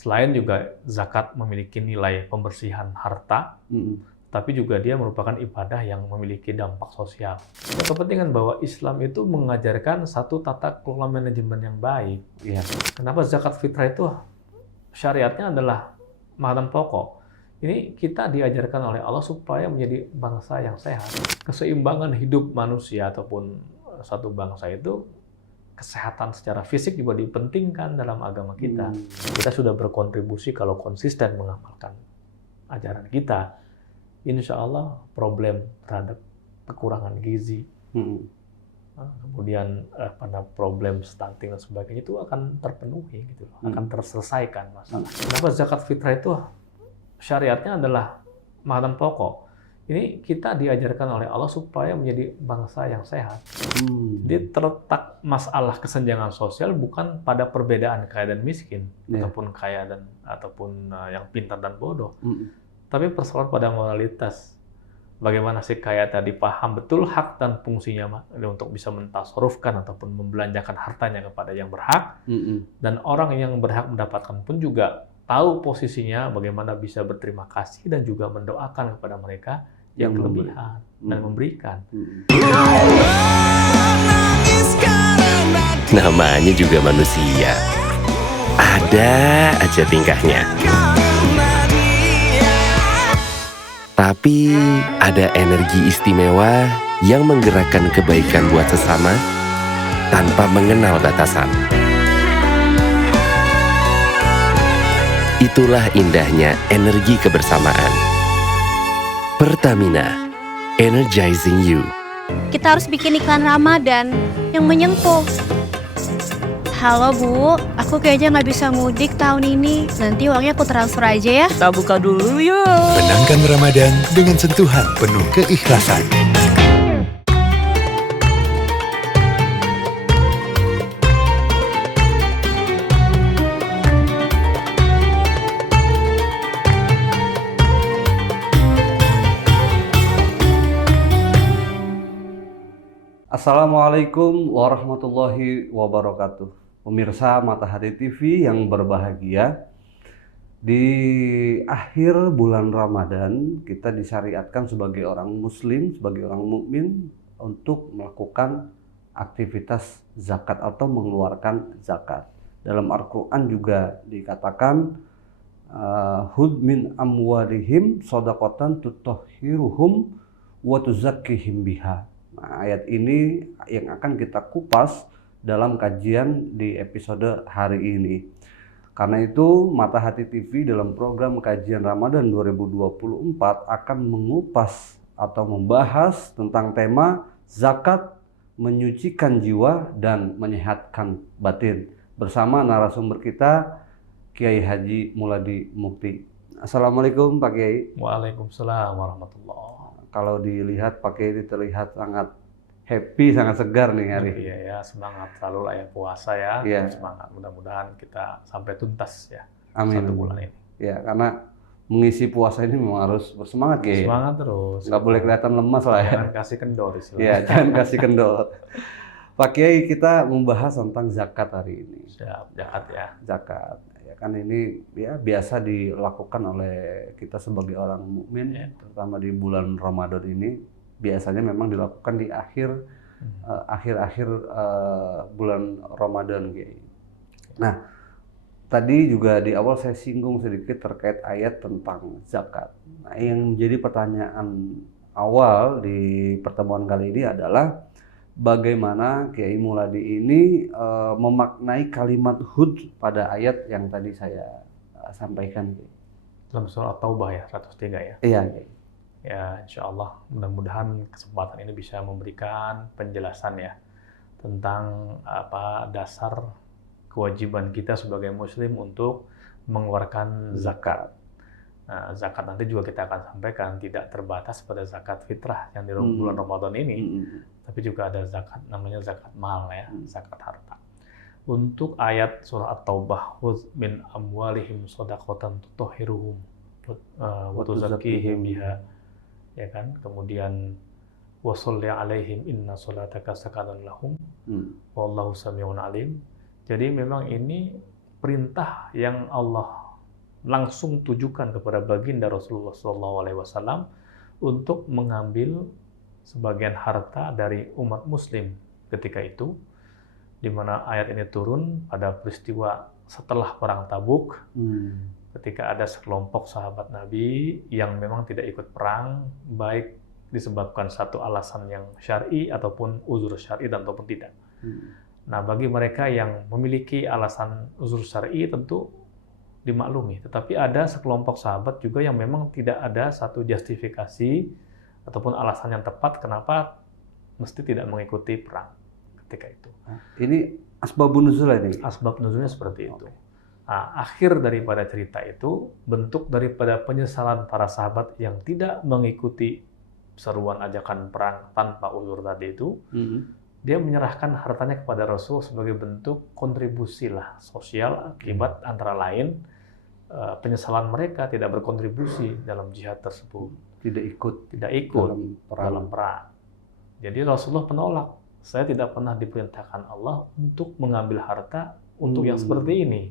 Selain juga zakat memiliki nilai pembersihan harta, tapi juga dia merupakan ibadah yang memiliki dampak sosial. Kepentingan bahwa Islam itu mengajarkan satu tata kelola manajemen yang baik. Iya. Kenapa zakat fitrah itu syariatnya adalah mahal pokok? Ini kita diajarkan oleh Allah supaya menjadi bangsa yang sehat. Keseimbangan hidup manusia ataupun satu bangsa itu, kesehatan secara fisik juga dipentingkan dalam agama kita. Kita sudah berkontribusi kalau konsisten mengamalkan ajaran kita, insya Allah problem terhadap kekurangan gizi, kemudian problem stunting dan sebagainya itu akan terpenuhi, gitu, akan terselesaikan masalah. Kenapa zakat fitrah itu syariatnya adalah mahal pokok? Ini kita diajarkan oleh Allah supaya menjadi bangsa yang sehat. Jadi terletak masalah kesenjangan sosial bukan pada perbedaan kaya dan miskin, ataupun kaya dan ataupun yang pintar dan bodoh, tapi persoalan pada moralitas. Bagaimana si kaya tadi paham betul hak dan fungsinya untuk bisa mentasarufkan ataupun membelanjakan hartanya kepada yang berhak, dan orang yang berhak mendapatkan pun juga tahu posisinya, bagaimana bisa berterima kasih dan juga mendoakan kepada mereka yang kelebihan dan memberikan. Namanya juga manusia, ada aja tingkahnya. Tapi ada energi istimewa yang menggerakkan kebaikan buat sesama tanpa mengenal batasan. Itulah indahnya energi kebersamaan. Pertamina, energizing you. Kita harus bikin iklan Ramadan yang menyentuh. Halo Bu, aku kayaknya nggak bisa mudik tahun ini. Nanti uangnya aku transfer aja ya. Kita buka dulu yuk. Menangkan Ramadan dengan sentuhan penuh keikhlasan. Assalamualaikum warahmatullahi wabarakatuh. Pemirsa Matahari TV yang berbahagia, di akhir bulan Ramadan kita disyariatkan sebagai orang muslim, sebagai orang mukmin untuk melakukan aktivitas zakat atau mengeluarkan zakat. Dalam Al-Quran juga dikatakan hud min amwalihim shadaqatan tutahhiruhum wa tuzakkihim biha. Nah, ayat ini yang akan kita kupas dalam kajian di episode hari ini. Karena itu Matahari TV dalam program kajian Ramadan 2024 akan mengupas atau membahas tentang tema zakat menyucikan jiwa dan menyehatkan batin bersama narasumber kita Kiai Haji Muladi Mukti. Assalamualaikum Pak Kiai. Waalaikumsalam warahmatullahi. Kalau dilihat Pak Kiai ini terlihat sangat happy, sangat segar nih hari. Iya ya, semangat selalu lah ya puasa ya. Iya. Semangat, mudah-mudahan kita sampai tuntas ya. Amin. 1 bulan ini. Ya, karena mengisi puasa ini memang harus bersemangat Kiai. Semangat terus. Nggak boleh kelihatan lemas lah ya. Jangan kasih kendor istilahnya. Iya, jangan kasih kendor. Pak Kiai, kita membahas tentang zakat hari ini. Siap, zakat ya. Zakat. Ya kan ini ya biasa dilakukan oleh kita sebagai orang mukmin, terutama di bulan Ramadan ini. Biasanya memang dilakukan di akhir-akhir bulan Ramadan, Kiai. Nah, tadi juga di awal saya singgung sedikit terkait ayat tentang zakat. Nah, yang menjadi pertanyaan awal di pertemuan kali ini adalah bagaimana Kiai Muladi ini memaknai kalimat hud pada ayat yang tadi saya sampaikan. Dalam surah At-Taubah ya, 103 ya. Iya, Kiai. Ya, insya Allah mudah-mudahan kesempatan ini bisa memberikan penjelasan ya tentang apa dasar kewajiban kita sebagai muslim untuk mengeluarkan zakat. Nah, zakat nanti juga kita akan sampaikan tidak terbatas pada zakat fitrah yang di bulan Ramadan ini, tapi juga ada zakat namanya zakat mal ya, zakat harta. Untuk ayat surah At-Taubah, "Khudz min amwalihim shadaqatan tutahhiruhum wa tuzakkihim biha." Ya kan? Kemudian wa sholli 'alaihim inna sholataka sakanun lahum wallahu samiun alim. Jadi memang ini perintah yang Allah langsung tujukan kepada baginda Rasulullah SAW untuk mengambil sebagian harta dari umat Muslim ketika itu, di mana ayat ini turun pada peristiwa setelah perang Tabuk, ketika ada sekelompok sahabat Nabi yang memang tidak ikut perang, baik disebabkan satu alasan yang syar'i ataupun uzur syar'i dan ataupun tidak. Nah, bagi mereka yang memiliki alasan uzur syar'i tentu dimaklumi, tetapi ada sekelompok sahabat juga yang memang tidak ada satu justifikasi ataupun alasan yang tepat kenapa mesti tidak mengikuti perang ketika itu. Ini asbabun nuzul ini? Asbab nuzulnya seperti itu. Nah, akhir daripada cerita itu, bentuk daripada penyesalan para sahabat yang tidak mengikuti seruan ajakan perang tanpa uzur tadi itu, dia menyerahkan hartanya kepada Rasul sebagai bentuk kontribusi lah sosial akibat antara lain penyesalan mereka tidak berkontribusi dalam jihad tersebut, tidak ikut dalam perang. Jadi Rasulullah menolak, saya tidak pernah diperintahkan Allah untuk mengambil harta untuk yang seperti ini.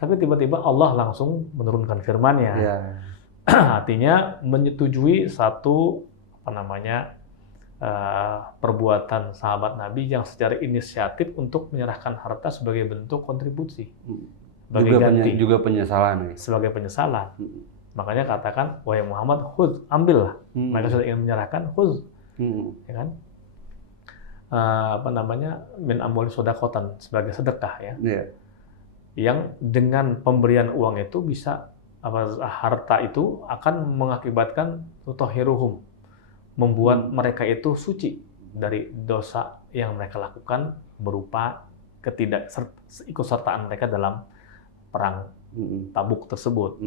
Tapi tiba-tiba Allah langsung menurunkan firman-Nya. Artinya menyetujui satu perbuatan sahabat Nabi yang secara inisiatif untuk menyerahkan harta sebagai bentuk kontribusi, juga penyesalan, sebagai penyesalan. Makanya katakan, wahai Muhammad, khudz, ambillah. Mereka sudah ingin menyerahkan, khudz, ya kan? Min amwali shadaqatan, sebagai sedekah ya. Yang dengan pemberian uang itu bisa harta itu akan mengakibatkan tutahhiruhum, membuat mereka itu suci dari dosa yang mereka lakukan berupa ikutsertaan mereka dalam perang Tabuk tersebut.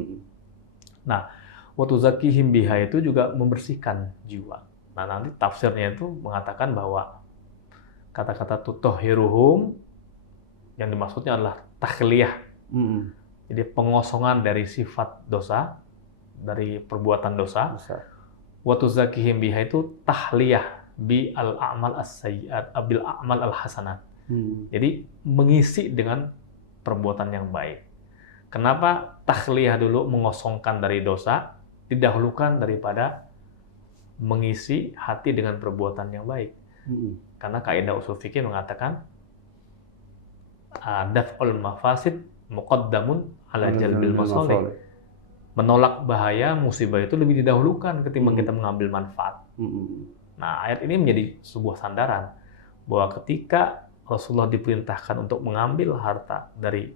Nah, wa tuzakihim biha itu juga membersihkan jiwa. Nah, nanti tafsirnya itu mengatakan bahwa kata-kata tutahhiruhum yang dimaksudnya adalah takhliyah. Jadi pengosongan dari sifat dosa, dari perbuatan dosa. Wa tuzakihim biha itu tahliyah bi al-a'mal as-sayyi'at bil a'mal al-hasanat. Jadi mengisi dengan perbuatan yang baik. Kenapa tahliyah dulu, mengosongkan dari dosa, didahulukan daripada mengisi hati dengan perbuatan yang baik? Karena kaidah usul fikih mengatakan daf'ul mafasid muqaddamun ala jalbil masalih. Menolak bahaya, musibah itu lebih didahulukan ketimbang kita mengambil manfaat. Nah, ayat ini menjadi sebuah sandaran bahwa ketika Rasulullah diperintahkan untuk mengambil harta dari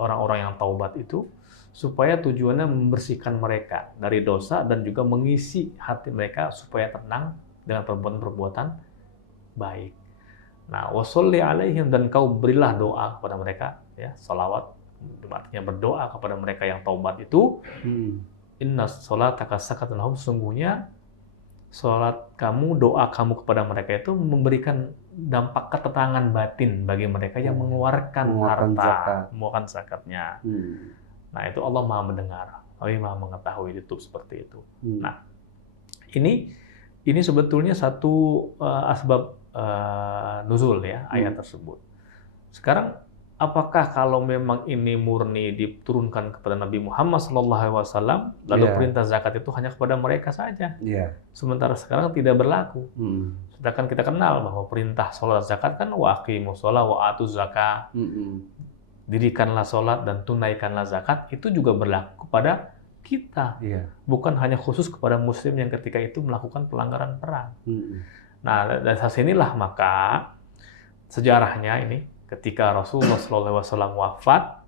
orang-orang yang taubat itu, supaya tujuannya membersihkan mereka dari dosa dan juga mengisi hati mereka supaya tenang dengan perbuatan-perbuatan baik. Nah, washolli alaihim, dan kau berilah doa kepada mereka, ya, salawat, artinya berdoa kepada mereka yang taubat itu. Inna sholataka sakatun lahum, sungguhnya sholat kamu, doa kamu kepada mereka itu memberikan dampak ketenangan batin bagi mereka yang mengeluarkan harta, mengeluarkan zakatnya. Nah, itu Allah Maha mendengar, Allah Maha mengetahui itu seperti itu. Nah, ini sebetulnya satu asbab nuzul ya ayat tersebut. Sekarang, apakah kalau memang ini murni diturunkan kepada Nabi Muhammad SAW, lalu perintah zakat itu hanya kepada mereka saja? Sementara sekarang tidak berlaku. Sedangkan kita kenal bahwa perintah sholat zakat kan wa aqimus sholat wa atuz zakat, dirikanlah sholat dan tunaikanlah zakat, itu juga berlaku kepada kita. Bukan hanya khusus kepada muslim yang ketika itu melakukan pelanggaran perang. Nah, dari sinilah maka sejarahnya ini, ketika Rasulullah SAW wafat,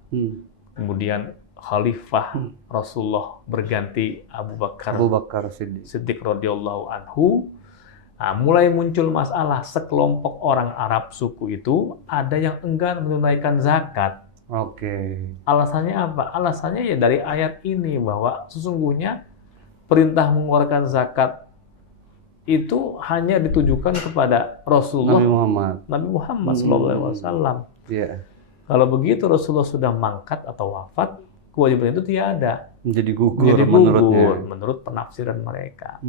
kemudian Khalifah Rasulullah berganti Abu Bakar Siddiq radhiyallahu anhu. Nah, mulai muncul masalah sekelompok orang Arab suku itu ada yang enggan menunaikan zakat. Alasannya apa? Alasannya ya dari ayat ini bahwa sesungguhnya perintah mengeluarkan zakat itu hanya ditujukan kepada Rasulullah Nabi Muhammad SAW. Kalau begitu Rasulullah sudah mangkat atau wafat, kewajiban itu tiada, menjadi gugur menurut penafsiran mereka.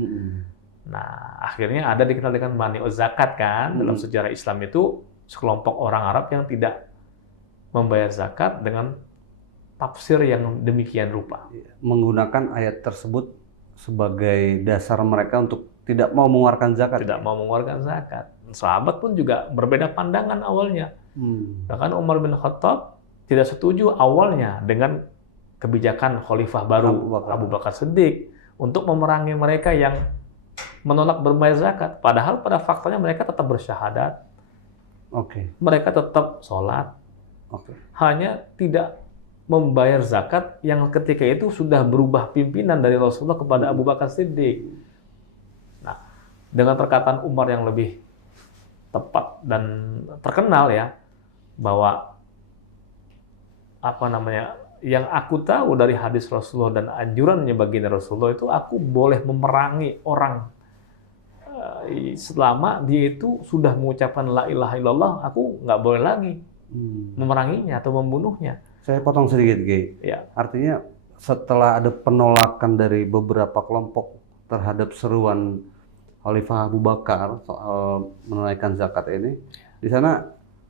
Nah, akhirnya ada dikenal dengan mani'uz zakat kan. Dalam sejarah Islam itu sekelompok orang Arab yang tidak membayar zakat dengan tafsir yang demikian rupa. Menggunakan ayat tersebut sebagai dasar mereka untuk tidak mau mengeluarkan zakat. Tidak mau mengeluarkan zakat. Sahabat pun juga berbeda pandangan awalnya. Bahkan Umar bin Khattab tidak setuju awalnya dengan kebijakan khalifah baru Abu Bakar Siddiq untuk memerangi mereka yang menolak berbayar zakat. Padahal pada faktanya mereka tetap bersyahadat. Mereka tetap sholat. Hanya tidak membayar zakat yang ketika itu sudah berubah pimpinan dari Rasulullah kepada Abu Bakar Siddiq. Nah, dengan perkataan Umar yang lebih tepat dan terkenal ya, bahwa yang aku tahu dari hadis Rasulullah dan anjurannya baginda Rasulullah itu, aku boleh memerangi orang selama dia itu sudah mengucapkan la ilaha illallah, aku nggak boleh lagi memeranginya atau membunuhnya. Saya potong sedikit, Gey. Ya. Artinya setelah ada penolakan dari beberapa kelompok terhadap seruan Khalifah Abu Bakar soal menunaikan zakat ini, di sana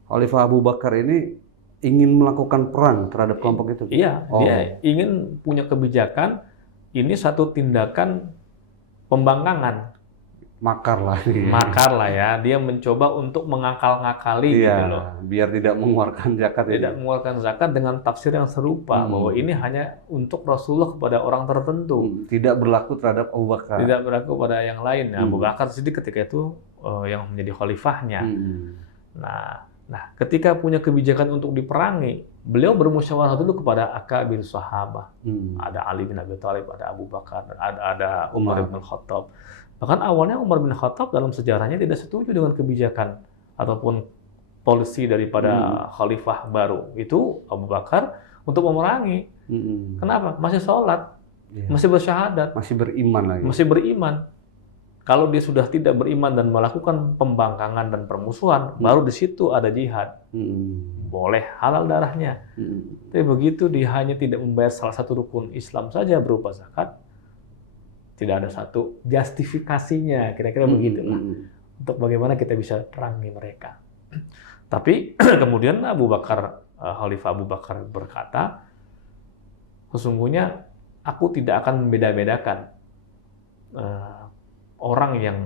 Khalifah Abu Bakar ini ingin melakukan perang terhadap kelompok itu. Iya, dia ingin punya kebijakan, ini satu tindakan pembangkangan. Makar lah ya, dia mencoba untuk mengakal-ngakali gitu loh. Biar tidak mengeluarkan zakat. Tidak mengeluarkan zakat dengan tafsir yang serupa, bahwa ini hanya untuk Rasulullah kepada orang tertentu. Tidak berlaku terhadap Abu Bakar. Tidak berlaku pada yang lain. Abu Bakar Siddiq ketika itu yang menjadi khalifahnya. Nah, ketika punya kebijakan untuk diperangi, beliau bermusyawarah dulu kepada akabir sahabat. Ada Ali bin Abi Thalib, ada Abu Bakar, ada Umar bin Khattab. Bahkan awalnya Umar bin Khattab dalam sejarahnya tidak setuju dengan kebijakan ataupun polisi daripada khalifah baru. Itu Abu Bakar untuk memerangi. Kenapa? Masih sholat, masih bersyahadat, masih beriman lagi. Masih beriman. Kalau dia sudah tidak beriman dan melakukan pembangkangan dan permusuhan, baru di situ ada jihad. Boleh halal darahnya. Tapi begitu dia hanya tidak membayar salah satu rukun Islam saja berupa zakat, tidak ada satu justifikasinya, kira-kira begitulah. Untuk bagaimana kita bisa perangi mereka. Tapi kemudian Khalifah Abu Bakar berkata, sesungguhnya aku tidak akan membeda-bedakan orang yang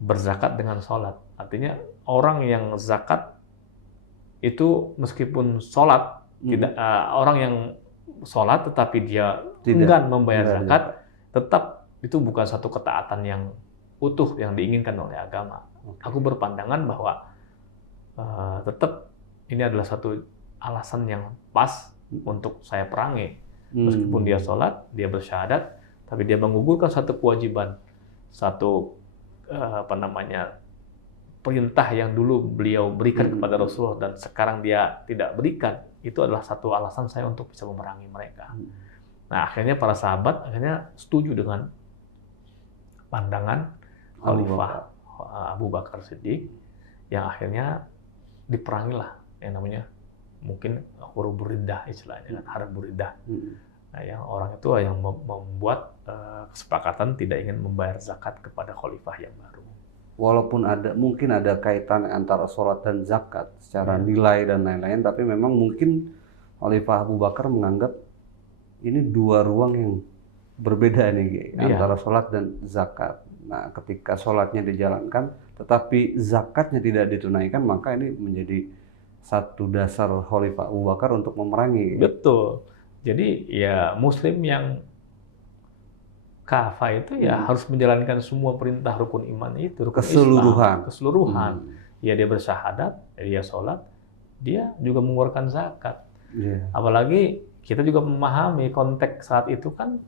berzakat dengan sholat. Artinya orang yang zakat itu meskipun sholat, orang yang sholat tetapi dia enggan membayar zakat, tetap itu bukan satu ketaatan yang utuh yang diinginkan oleh agama. Aku berpandangan bahwa tetap ini adalah satu alasan yang pas untuk saya perangi. Meskipun dia sholat, dia bersyahadat, tapi dia menggugurkan satu kewajiban, satu perintah yang dulu beliau berikan kepada Rasulullah dan sekarang dia tidak berikan. Itu adalah satu alasan saya untuk bisa memerangi mereka. Nah, akhirnya para sahabat setuju dengan pandangan Khalifah Abu Bakar Siddiq yang akhirnya diperangilah yang namanya mungkin huruf riddah istilahnya, harf riddah. Nah, yang orang itu yang membuat kesepakatan tidak ingin membayar zakat kepada khalifah yang baru. Walaupun mungkin ada kaitan antara sholat dan zakat secara nilai dan lain-lain, tapi memang mungkin Khalifah Abu Bakar menganggap ini dua ruang yang berbeda nih, antara sholat dan zakat. Nah, ketika sholatnya dijalankan, tetapi zakatnya tidak ditunaikan, maka ini menjadi satu dasar Khalifah Abu Bakar untuk memerangi. Betul. Jadi ya Muslim yang kafah itu ya harus menjalankan semua perintah rukun iman itu, rukun Islam, keseluruhan. Ya dia bersyahadat, dia sholat, dia juga mengeluarkan zakat. Apalagi kita juga memahami konteks saat itu kan,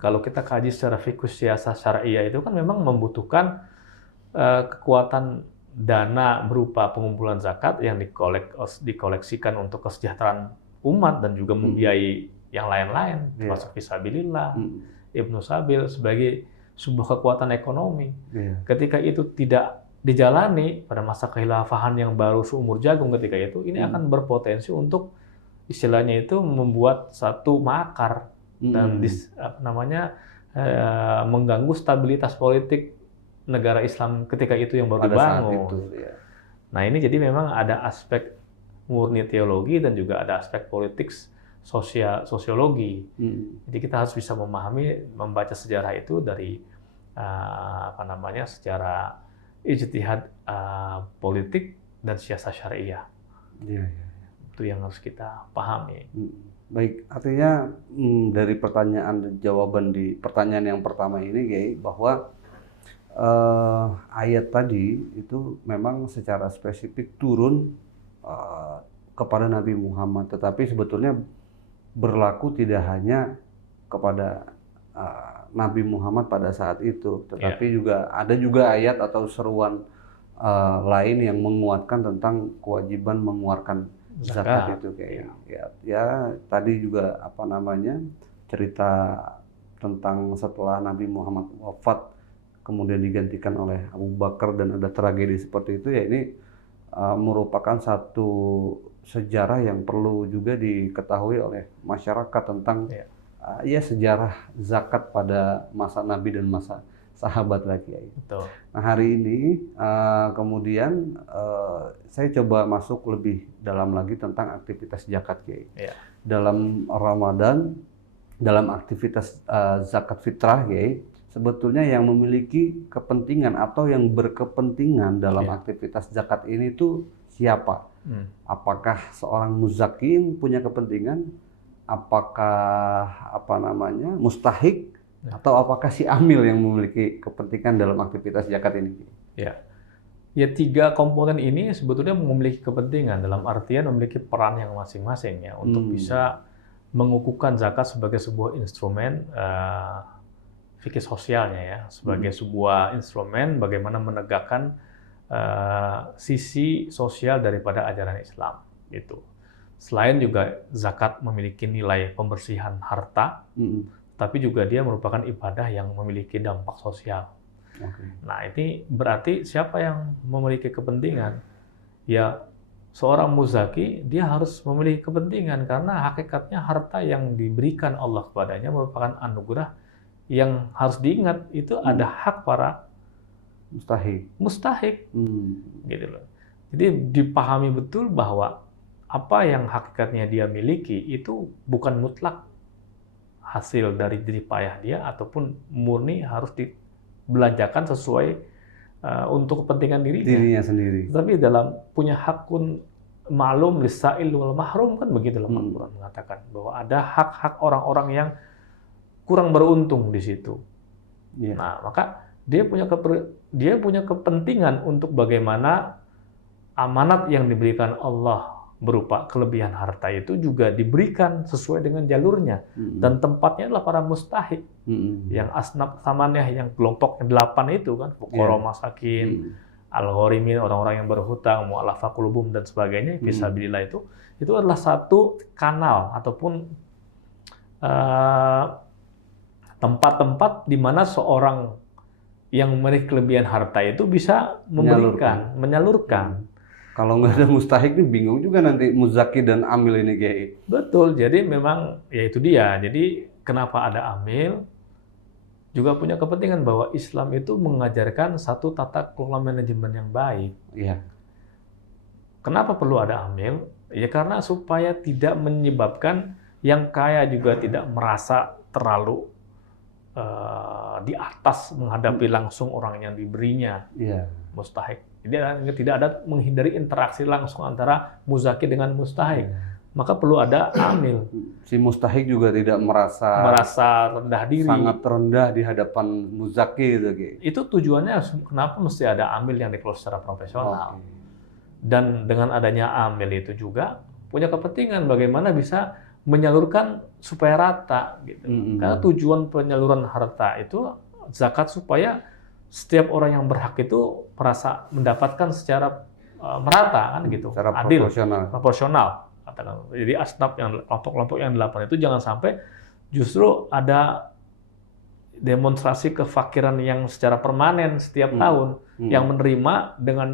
kalau kita kaji secara fiqh siasah syariah itu kan memang membutuhkan kekuatan dana berupa pengumpulan zakat yang dikoleksikan untuk kesejahteraan umat dan juga membiayai yang lain-lain, termasuk fisabilillah, Ibnu Sabil sebagai sebuah kekuatan ekonomi. Ketika itu tidak dijalani pada masa kehilafahan yang baru seumur jagung ketika itu, ini akan berpotensi untuk istilahnya itu membuat satu makar dan mengganggu stabilitas politik negara Islam ketika itu yang baru dibangun. Nah ini jadi memang ada aspek murni teologi dan juga ada aspek politik, sosiologi. Jadi kita harus bisa memahami, membaca sejarah itu dari secara ijtihad politik dan siasat syariah. Itu yang harus kita pahami. Baik, artinya dari pertanyaan dan jawaban di pertanyaan yang pertama ini, Kiai, bahwa ayat tadi itu memang secara spesifik turun kepada Nabi Muhammad, tetapi sebetulnya berlaku tidak hanya kepada Nabi Muhammad pada saat itu, tetapi juga ada ayat atau seruan lain yang menguatkan tentang kewajiban mengeluarkan zakat itu, kayak ya tadi juga cerita tentang setelah Nabi Muhammad wafat kemudian digantikan oleh Abu Bakar dan ada tragedi seperti itu, ya ini merupakan satu sejarah yang perlu juga diketahui oleh masyarakat tentang sejarah zakat pada masa Nabi dan masa sahabat lagi. Betul. Nah, hari ini kemudian saya coba masuk lebih dalam lagi tentang aktivitas zakat, Kiai. Dalam Ramadan, dalam aktivitas zakat fitrah, Kiai, sebetulnya yang memiliki kepentingan atau yang berkepentingan dalam aktivitas zakat ini tuh siapa? Apakah seorang muzaki yang punya kepentingan? Apakah mustahik? Atau apakah si amil yang memiliki kepentingan dalam aktivitas zakat ini? Ya, tiga komponen ini sebetulnya memiliki kepentingan dalam artian memiliki peran yang masing-masing ya untuk bisa mengukuhkan zakat sebagai sebuah instrumen fikih sosialnya ya, sebagai sebuah instrumen bagaimana menegakkan sisi sosial daripada ajaran Islam itu. Selain juga zakat memiliki nilai pembersihan harta, tapi juga dia merupakan ibadah yang memiliki dampak sosial. Nah, ini berarti siapa yang memiliki kepentingan? Ya, seorang muzaki dia harus memiliki kepentingan karena hakikatnya harta yang diberikan Allah kepadanya merupakan anugerah yang harus diingat itu ada hak para mustahik. Gitu loh. Jadi dipahami betul bahwa apa yang hakikatnya dia miliki itu bukan mutlak hasil dari jerih payah dia ataupun murni harus dibelanjakan sesuai untuk kepentingan dirinya sendiri. Tapi dalam punya hakun ma'lum lisa'il wal mahrum kan begitu dalam Al-Qur'an mengatakan bahwa ada hak-hak orang-orang yang kurang beruntung di situ. Nah, maka dia punya kepentingan untuk bagaimana amanat yang diberikan Allah berupa kelebihan harta itu juga diberikan sesuai dengan jalurnya dan tempatnya adalah para mustahik yang asnaf samaniyah yang kelompok 8 itu kan fuqara masakin al-gharimin orang-orang yang berhutang mu'allafah qulubum dan sebagainya fisabilillah itu adalah satu kanal ataupun tempat-tempat di mana seorang yang memiliki kelebihan harta itu bisa memberikan menyalurkan. Kalau nggak ada mustahik nih bingung juga nanti muzaki dan amil ini, Kiai. Betul, jadi memang ya itu dia. Jadi kenapa ada amil? Juga punya kepentingan bahwa Islam itu mengajarkan satu tata kelola manajemen yang baik. Kenapa perlu ada amil? Ya karena supaya tidak menyebabkan yang kaya juga tidak merasa terlalu di atas menghadapi langsung orang yang diberinya mustahik. Jadi tidak ada menghindari interaksi langsung antara muzaki dengan mustahik. Maka perlu ada amil. Si mustahik juga tidak merasa rendah diri. Sangat rendah di hadapan muzaki itu, Ki. Itu tujuannya kenapa mesti ada amil yang dikelola secara profesional. Dan dengan adanya amil itu juga punya kepentingan bagaimana bisa menyalurkan supaya rata gitu. Karena tujuan penyaluran harta itu zakat supaya setiap orang yang berhak itu merasa mendapatkan secara merata kan gitu, secara adil, proporsional. Jadi asnaf yang kelompok-kelompok yang 8 itu jangan sampai justru ada demonstrasi kefakiran yang secara permanen setiap tahun yang menerima dengan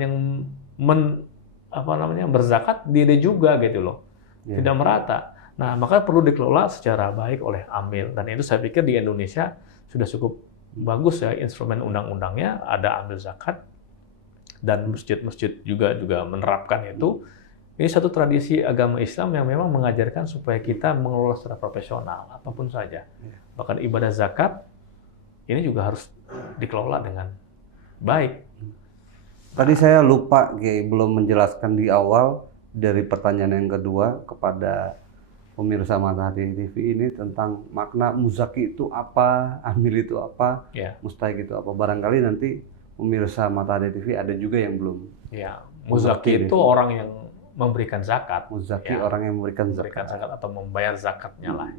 yang berzakat dia juga gitu loh, tidak merata. Nah, maka perlu dikelola secara baik oleh amil dan itu saya pikir di Indonesia sudah cukup bagus ya instrumen undang-undangnya ada amil zakat dan masjid-masjid juga menerapkan itu Ini satu tradisi agama Islam yang memang mengajarkan supaya kita mengelola secara profesional, apapun saja. Bahkan ibadah zakat, ini juga harus dikelola dengan baik. Tadi saya lupa, Kiai, belum menjelaskan di awal dari pertanyaan yang kedua kepada pemirsa Matahari TV ini tentang makna muzaki itu apa, amil itu apa, Ya, mustahik itu apa. Barangkali nanti pemirsa Matahari TV ada juga yang belum. ya. Muzaki itu orang yang memberikan zakat. Muzaki Ya, orang yang memberikan memberikan zakat. zakat atau membayar zakatnya lah.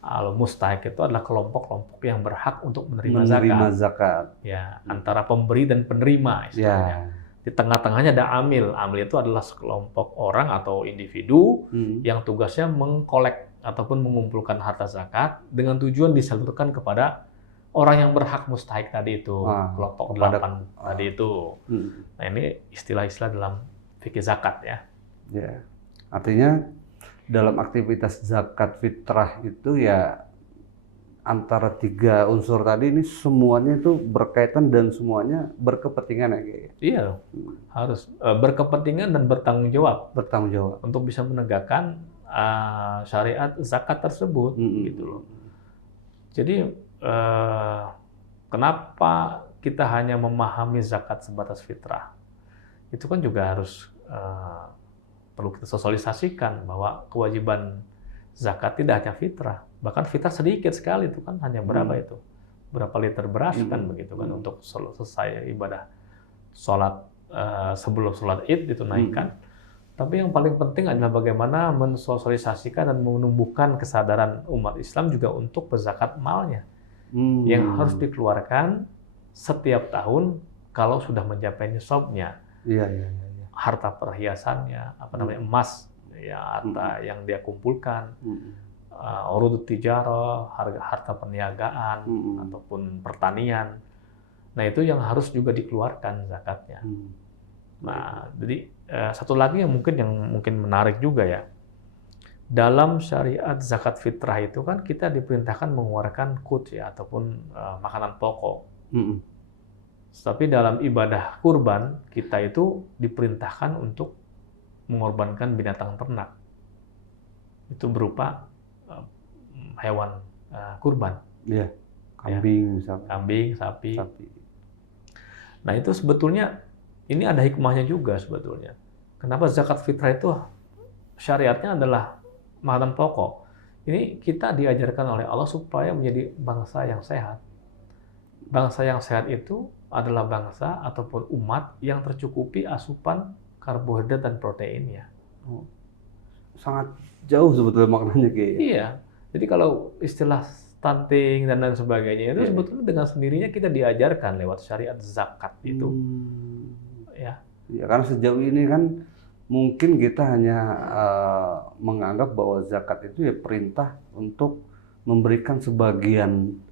Kalau mustahik itu adalah kelompok-kelompok yang berhak untuk menerima Menerima zakat. zakat. Ya, antara pemberi dan penerima istilahnya. Ya. Di tengah-tengahnya ada amil. Amil itu adalah sekelompok orang atau individu yang tugasnya mengkolek ataupun mengumpulkan harta zakat dengan tujuan disalurkan kepada orang yang berhak mustahik tadi itu, kelompok kepada- 8 tadi itu. Nah, ini istilah-istilah dalam fikih zakat ya. Ya, artinya dalam aktivitas zakat fitrah itu ya antara 3 unsur tadi ini semuanya itu berkaitan dan semuanya berkepentingan ya, Kiai? Iya, harus berkepentingan dan bertanggung jawab Bertanggung jawab. untuk bisa menegakkan syariat zakat tersebut, gitu loh. Jadi kenapa kita hanya memahami zakat sebatas fitrah? Itu kan juga harus perlu kita sosialisasikan bahwa kewajiban zakat tidak hanya fitrah, bahkan fitrah sedikit sekali itu kan hanya berapa itu, berapa liter beras kan begitu kan untuk selesai ibadah sholat sebelum sholat Id itu naikkan. Tapi yang paling penting adalah bagaimana mensosialisasikan dan menumbuhkan kesadaran umat Islam juga untuk berzakat malnya yang harus dikeluarkan setiap tahun kalau sudah mencapai nisabnya. Iya. Harta perhiasannya, apa namanya, emas, ya, harta yang dia kumpulkan, urud tijarah, harta perniagaan, ataupun pertanian. Nah, itu yang harus juga dikeluarkan zakatnya. Nah, jadi satu lagi yang mungkin menarik juga ya. Dalam syariat zakat fitrah itu kan kita diperintahkan mengeluarkan qut ya, ataupun makanan pokok. Tapi dalam ibadah kurban, kita itu diperintahkan untuk mengorbankan binatang ternak. Itu berupa hewan kurban. Iya. Kambing misalnya. Kambing, sapi. Nah, itu sebetulnya ini ada hikmahnya juga sebetulnya. Kenapa zakat fitrah itu syariatnya adalah makanan pokok? Ini kita diajarkan oleh Allah supaya menjadi bangsa yang sehat. Bangsa yang sehat itu adalah bangsa ataupun umat yang tercukupi asupan karbohidrat dan proteinnya. Sangat jauh sebetulnya maknanya, Kiai. Iya. Jadi kalau istilah stunting dan lain sebagainya itu sebetulnya dengan sendirinya kita diajarkan lewat syariat zakat itu. Ya. Ya, karena sejauh ini kan mungkin kita hanya menganggap bahwa zakat itu ya perintah untuk memberikan sebagian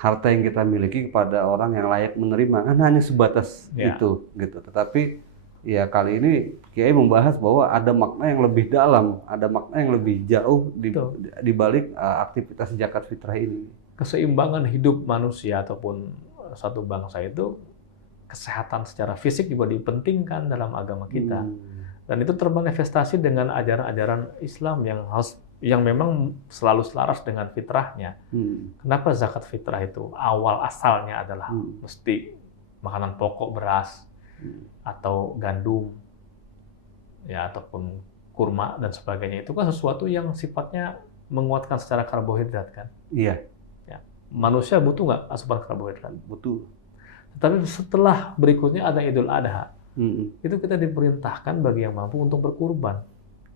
harta yang kita miliki kepada orang yang layak menerima, kan hanya sebatas itu gitu. Tetapi ya kali ini Kiai membahas bahwa ada makna yang lebih dalam, ada makna yang lebih jauh di balik aktivitas zakat fitrah ini. Keseimbangan hidup manusia ataupun satu bangsa itu, kesehatan secara fisik juga dipentingkan dalam agama kita. Dan itu termanifestasi dengan ajaran-ajaran Islam yang memang selalu selaras dengan fitrahnya. Kenapa zakat fitrah itu awal asalnya adalah mesti makanan pokok beras atau gandum, ya, ataupun kurma dan sebagainya. Itu kan sesuatu yang sifatnya menguatkan secara karbohidrat kan. Iya. Ya. Manusia butuh nggak asupan karbohidrat? Butuh. Tetapi setelah berikutnya ada Idul Adha. Itu kita diperintahkan bagi yang mampu untuk berkurban.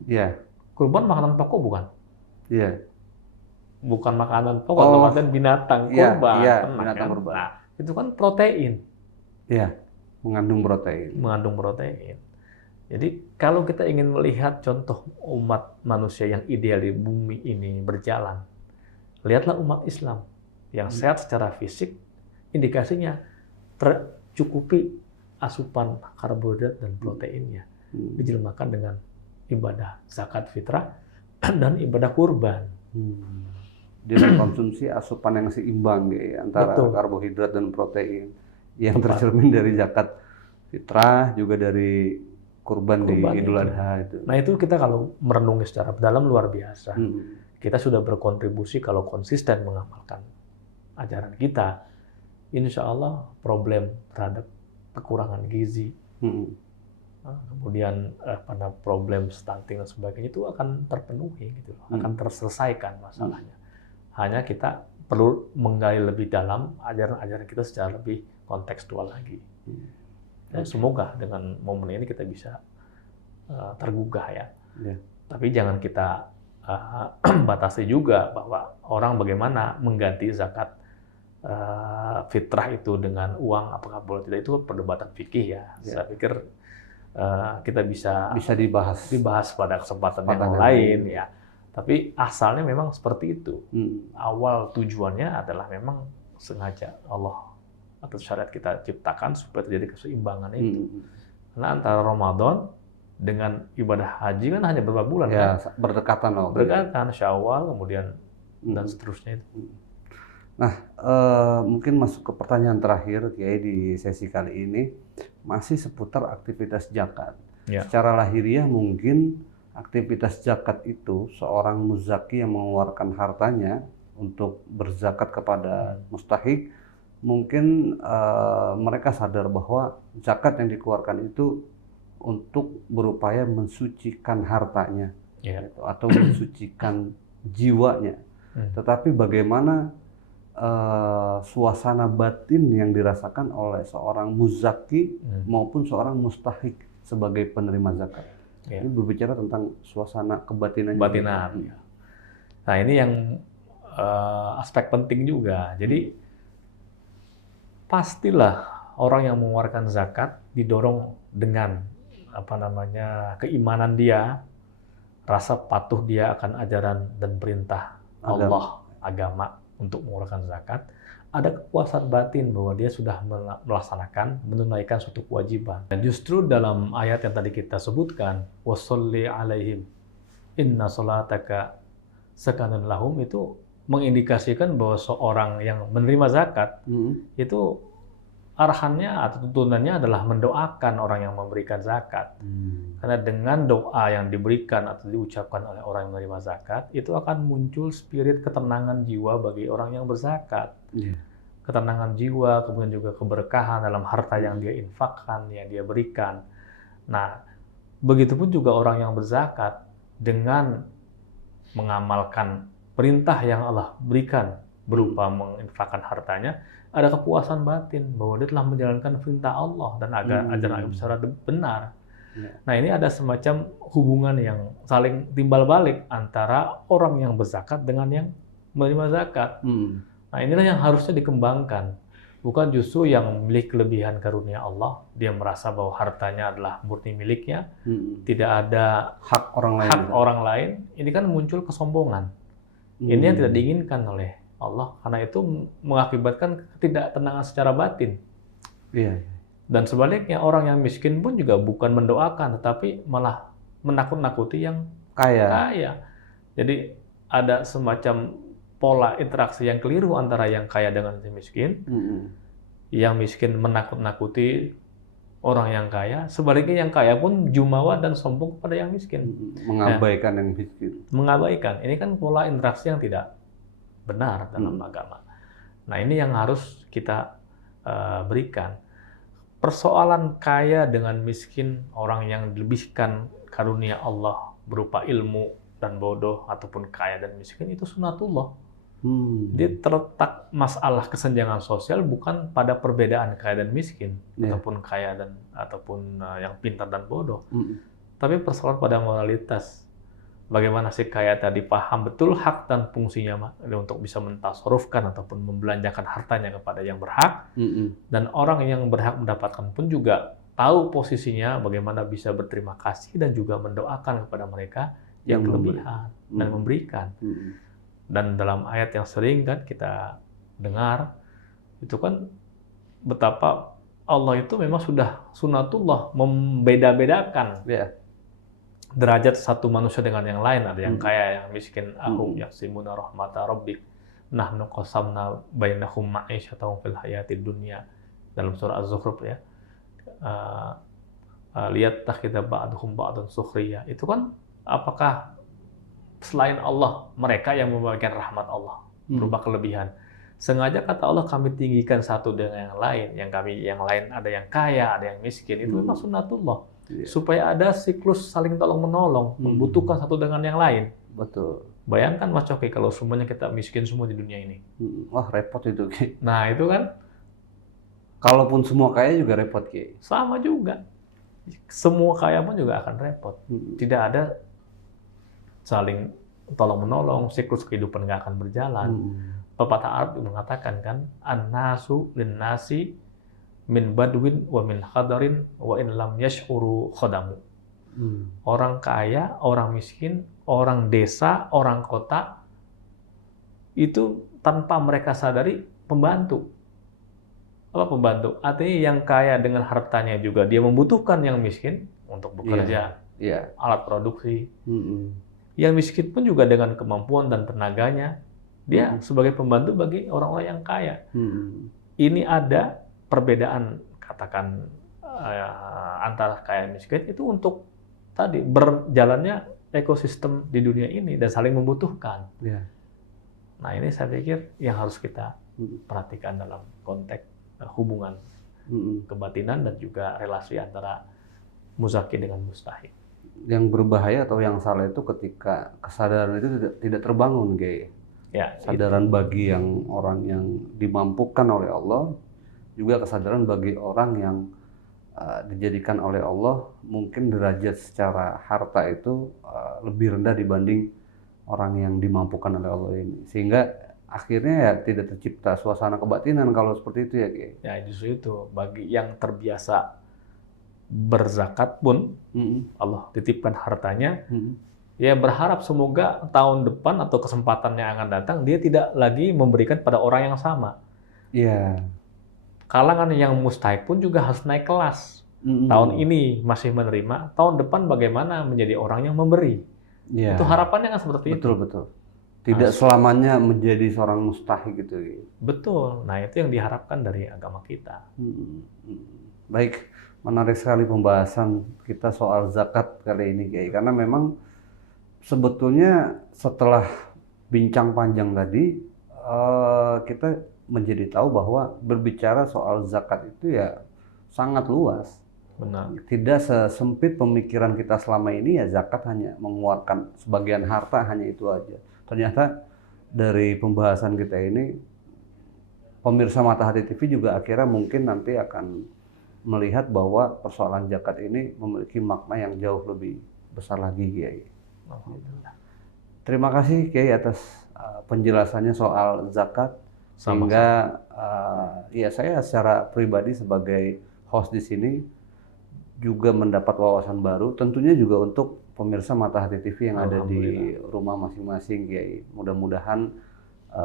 Iya. Kurban makanan pokok bukan? Iya. Bukan makanan pokok, teman-teman, binatang kurban. Binatang kurban. Nah, itu kan protein. Iya, mengandung protein. Mengandung protein. Jadi kalau kita ingin melihat contoh umat manusia yang ideal di bumi ini berjalan, lihatlah umat Islam yang sehat secara fisik, indikasinya tercukupi asupan karbohidrat dan proteinnya, dijelmakan dengan ibadah zakat fitrah dan ibadah kurban. Dia mengkonsumsi asupan yang seimbang ya, antara karbohidrat dan protein yang tercermin dari zakat fitrah, juga dari kurban di Kurban Idul itu. Adha itu. Nah itu kita kalau merenungi secara dalam luar biasa. Hmm. Kita sudah berkontribusi kalau konsisten mengamalkan ajaran kita. Insya Allah problem terhadap kekurangan gizi, Hmm. kemudian pada problem stunting dan sebagainya itu akan terpenuhi gitu loh, akan terselesaikan masalahnya. Hanya kita perlu menggali lebih dalam ajaran-ajaran kita secara lebih kontekstual lagi. Ya, semoga dengan momen ini kita bisa tergugah ya. Ya. Tapi jangan kita batasi juga bahwa orang bagaimana mengganti zakat fitrah itu dengan uang, apakah boleh tidak, itu perdebatan fikih ya. Saya pikir kita bisa dibahas pada kesempatan yang lain ya. Tapi asalnya memang seperti itu. Awal tujuannya adalah memang sengaja Allah atau syariat kita ciptakan supaya terjadi keseimbangan itu. Karena antara Ramadan dengan ibadah haji kan hanya beberapa bulan Ya, kan? berdekatan loh. Berdekatan, Syawal, kemudian dan seterusnya itu. Nah, mungkin masuk ke pertanyaan terakhir Kiai di sesi kali ini, masih seputar aktivitas zakat. Ya. Secara lahiriah mungkin aktivitas zakat itu seorang muzaki yang mengeluarkan hartanya untuk berzakat kepada mustahik, mungkin mereka sadar bahwa zakat yang dikeluarkan itu untuk berupaya mensucikan hartanya, Ya. gitu, atau mensucikan jiwanya. Tetapi bagaimana suasana batin yang dirasakan oleh seorang muzaki maupun seorang mustahik sebagai penerima zakat? Ya. Ini berbicara tentang suasana kebatinan. Kebatinan. Nah ini yang aspek penting juga. Jadi pastilah orang yang mengeluarkan zakat didorong dengan keimanan dia, rasa patuh dia akan ajaran dan perintah Allah, agama untuk mengeluarkan zakat. Ada kepuasan batin bahwa dia sudah menunaikan suatu kewajiban. Dan justru dalam ayat yang tadi kita sebutkan, washolli alaihim inna sholataka sakanun lahum, itu mengindikasikan bahwa seorang yang menerima zakat itu arahannya atau tuntunannya adalah mendoakan orang yang memberikan zakat. Karena dengan doa yang diberikan atau diucapkan oleh orang yang menerima zakat, itu akan muncul spirit ketenangan jiwa bagi orang yang berzakat. Ketenangan jiwa, kemudian juga keberkahan dalam harta yang dia infakkan, yang dia berikan. Nah, begitupun juga orang yang berzakat dengan mengamalkan perintah yang Allah berikan berupa menginfakkan hartanya, ada kepuasan batin bahwa dia telah menjalankan perintah Allah dan ajaran secara benar. Nah, ini ada semacam hubungan yang saling timbal balik antara orang yang berzakat dengan yang menerima zakat. Nah, inilah yang harusnya dikembangkan. Bukan justru yang memiliki kelebihan karunia Allah, dia merasa bahwa hartanya adalah murni miliknya, tidak ada hak orang lain. Ini kan muncul kesombongan. Ini yang tidak diinginkan oleh Allah, karena itu mengakibatkan ketidaktenangan secara batin. Dan sebaliknya, orang yang miskin pun juga bukan mendoakan, tetapi malah menakut-nakuti yang kaya. Jadi ada semacam pola interaksi yang keliru antara yang kaya dengan yang miskin. Yang miskin menakut-nakuti orang yang kaya, sebaliknya yang kaya pun jumawa dan sombong kepada yang miskin. Mengabaikan yang miskin. Mengabaikan. Ini kan pola interaksi yang tidak benar dalam agama. Nah, ini yang harus kita berikan. Persoalan kaya dengan miskin, orang yang dilebihkan karunia Allah berupa ilmu dan bodoh, ataupun kaya dan miskin, itu sunatullah. Jadi terletak masalah kesenjangan sosial bukan pada perbedaan kaya dan miskin, ataupun kaya dan ataupun yang pintar dan bodoh, tapi persoalan pada moralitas. Bagaimana si kaya tadi paham betul hak dan fungsinya untuk bisa mentasarufkan ataupun membelanjakan hartanya kepada yang berhak, dan orang yang berhak mendapatkan pun juga tahu posisinya, bagaimana bisa berterima kasih dan juga mendoakan kepada mereka yang kelebihan dan memberikan. Dan dalam ayat yang sering kan kita dengar, itu kan betapa Allah itu memang sudah sunatullah membeda-bedakan derajat satu manusia dengan yang lain. Ada yang kaya, yang miskin. Ahum yaqsimuna rahmata rabbik nahnu qasamna bainahum ma'isyatahum fil hayatid dunya, dalam surah Az-Zukhruf ya. lihat tak kita ba'duhum ba'dun sukhriyah. Itu kan apakah selain Allah mereka yang membagikan rahmat Allah berupa kelebihan. Sengaja kata Allah kami tinggikan satu dengan yang lain, yang lain ada yang kaya, ada yang miskin. Itu memang sunnatullah. Supaya ada siklus saling tolong menolong, membutuhkan satu dengan yang lain. Betul. Bayangkan Mas Coki kalau semuanya kita miskin semua di dunia ini. Wah, repot itu, Ki. Nah, itu kan Kalaupun semua kaya juga repot, Ki. sama juga. Semua kaya pun juga akan repot. Tidak ada saling tolong menolong, siklus kehidupan nggak akan berjalan. Pepatah Arab mengatakan kan, an-nasu lin-nasi min badwin wa min khadarin wa in lam yash'uru khadamu. Orang kaya, orang miskin, orang desa, orang kota itu tanpa mereka sadari pembantu. Apa pembantu? Artinya yang kaya dengan hartanya juga dia membutuhkan yang miskin untuk bekerja, alat produksi. Yang miskin pun juga dengan kemampuan dan tenaganya dia sebagai pembantu bagi orang-orang yang kaya. Ini ada perbedaan katakan antara kaya dan miskin itu untuk tadi berjalannya ekosistem di dunia ini dan saling membutuhkan. Nah ini saya pikir yang harus kita perhatikan dalam konteks hubungan kebatinan dan juga relasi antara muzaki dengan mustahik. Yang berbahaya atau yang salah itu ketika kesadaran itu tidak terbangun, Ki. Ya, kesadaran bagi yang orang yang dimampukan oleh Allah, juga kesadaran bagi orang yang dijadikan oleh Allah mungkin derajat secara harta itu lebih rendah dibanding orang yang dimampukan oleh Allah ini, sehingga akhirnya ya tidak tercipta suasana kebatinan kalau seperti itu ya, Ki. Ya justru itu bagi yang terbiasa berzakat pun Allah titipkan hartanya, ya berharap semoga tahun depan atau kesempatan yang akan datang dia tidak lagi memberikan pada orang yang sama. Kalangan yang mustahik pun juga harus naik kelas. Tahun ini masih menerima, tahun depan bagaimana menjadi orang yang memberi. Itu harapannya kan seperti itu. Betul. Tidak selamanya menjadi seorang mustahik gitu. Betul. Nah itu yang diharapkan dari agama kita. Baik, menarik sekali pembahasan kita soal zakat kali ini, Kiai. Karena memang sebetulnya setelah bincang panjang tadi, kita menjadi tahu bahwa berbicara soal zakat itu ya sangat luas. Benar. Tidak sesempit pemikiran kita selama ini ya zakat hanya mengeluarkan sebagian harta hanya itu aja. Ternyata dari pembahasan kita ini pemirsa Matahari TV juga akhirnya mungkin nanti akan melihat bahwa persoalan zakat ini memiliki makna yang jauh lebih besar lagi, Kiai. Terima kasih, Kiai, atas penjelasannya soal zakat. Sehingga ya saya secara pribadi sebagai host di sini juga mendapat wawasan baru, tentunya juga untuk pemirsa Matahari TV yang ada di rumah masing-masing, Kiai. Mudah-mudahan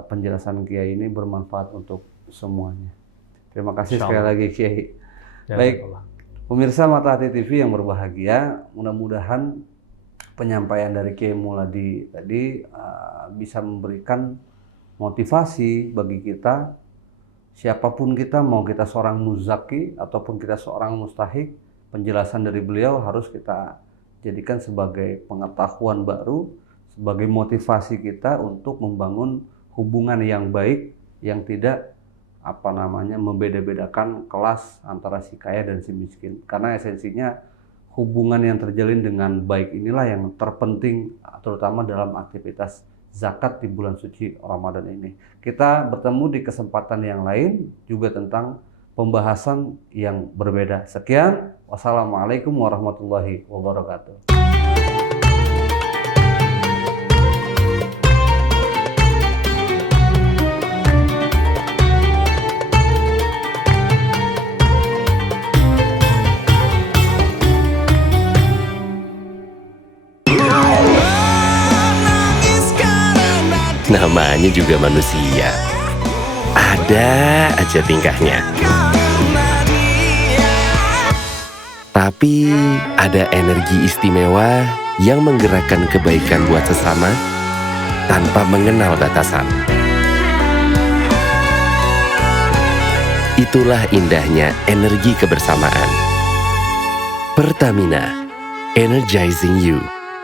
penjelasan Kiai ini bermanfaat untuk semuanya. Terima kasih sekali lagi, Kiai. Baik, pemirsa Matahari TV yang berbahagia, mudah-mudahan penyampaian dari Kiai Muladi tadi bisa memberikan motivasi bagi kita, siapapun kita, mau kita seorang muzaki ataupun kita seorang mustahik, penjelasan dari beliau harus kita jadikan sebagai pengetahuan baru, sebagai motivasi kita untuk membangun hubungan yang baik, yang tidak membeda-bedakan kelas antara si kaya dan si miskin. Karena esensinya hubungan yang terjalin dengan baik inilah yang terpenting, terutama dalam aktivitas zakat di bulan suci Ramadan ini. Kita bertemu di kesempatan yang lain juga tentang pembahasan yang berbeda. Sekian, wassalamualaikum warahmatullahi wabarakatuh. Namanya juga manusia, ada aja tingkahnya. Tapi ada energi istimewa yang menggerakkan kebaikan buat sesama tanpa mengenal batasan. Itulah indahnya energi kebersamaan. Pertamina, energizing you.